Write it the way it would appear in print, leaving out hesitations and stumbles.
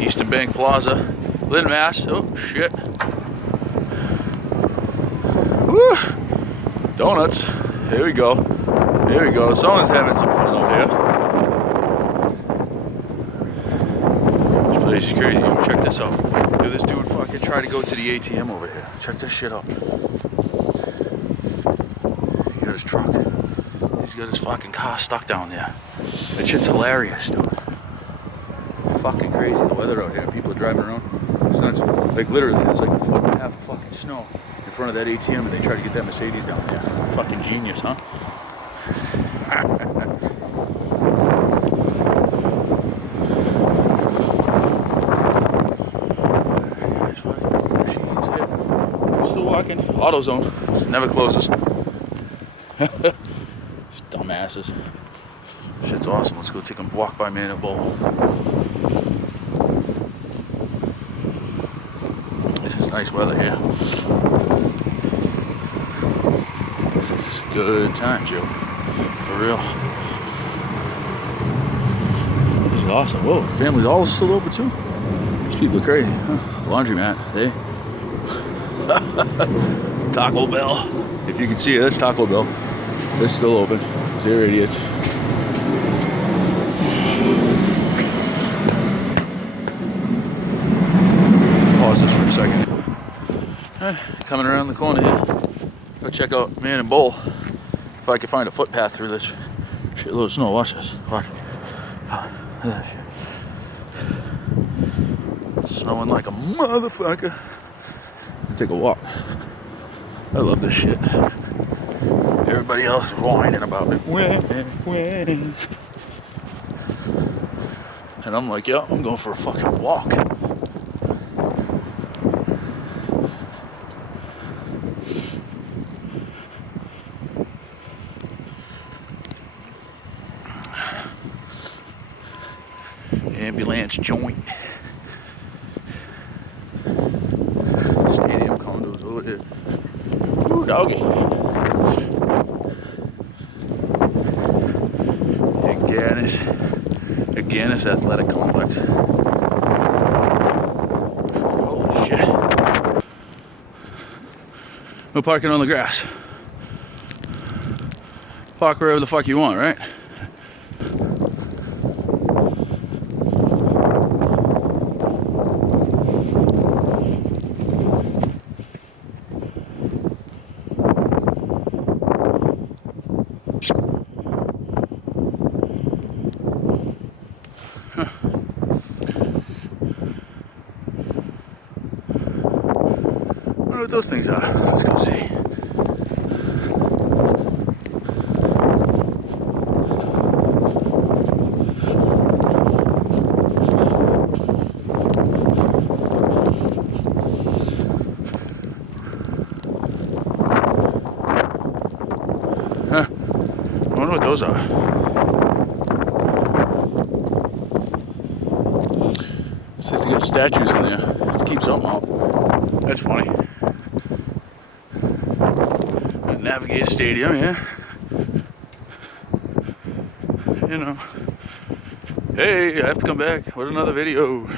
Eastern Bank Plaza, Lynn Mass. Oh shit. Woo! Donuts. Here we go. Here we go. Someone's having some fun out here. This place is crazy. Check this out. Dude, this dude fucking tried to go to the ATM over here. Check this shit out. He got his truck. He's got his fucking car stuck down there. That shit's hilarious, dude. Fucking crazy, the weather out here. People are driving around. It's nuts. Like literally, there's like a foot and a half of fucking snow in front of that ATM, and they try to get that Mercedes down there. Fucking genius, huh? Still walking. AutoZone never closes. Dumbasses. Shit's awesome. Let's go take a walk by Man and Bowl. This is nice weather here. It's a good time, Joe. For real. This is awesome. Whoa, family's all still open too. These people are crazy. Huh? Laundromat, they. Taco Bell. If you can see it, that's Taco Bell. They're still open. They're idiots. Pause this for a second. Coming around the corner here. Go check out Man and Bowl. If I can find a footpath through this shitload of snow. Watch this. Watch. Look at that shit. Snowing like a motherfucker. Take a walk. I love this shit. Everybody else is whining about it. And I'm like, yeah, I'm going for a fucking walk. Ambulance joint. Stadium condos over there. Ooh, doggy. Agganis Athletic Complex. Holy shit. No parking on the grass. Park wherever the fuck you want, right? I wonder what those things are. Let's go see. Huh. I wonder what those are. Looks like they got statues in there to keep something out. That's funny. Navigate Stadium, yeah. You know. Hey, I have to come back with another video.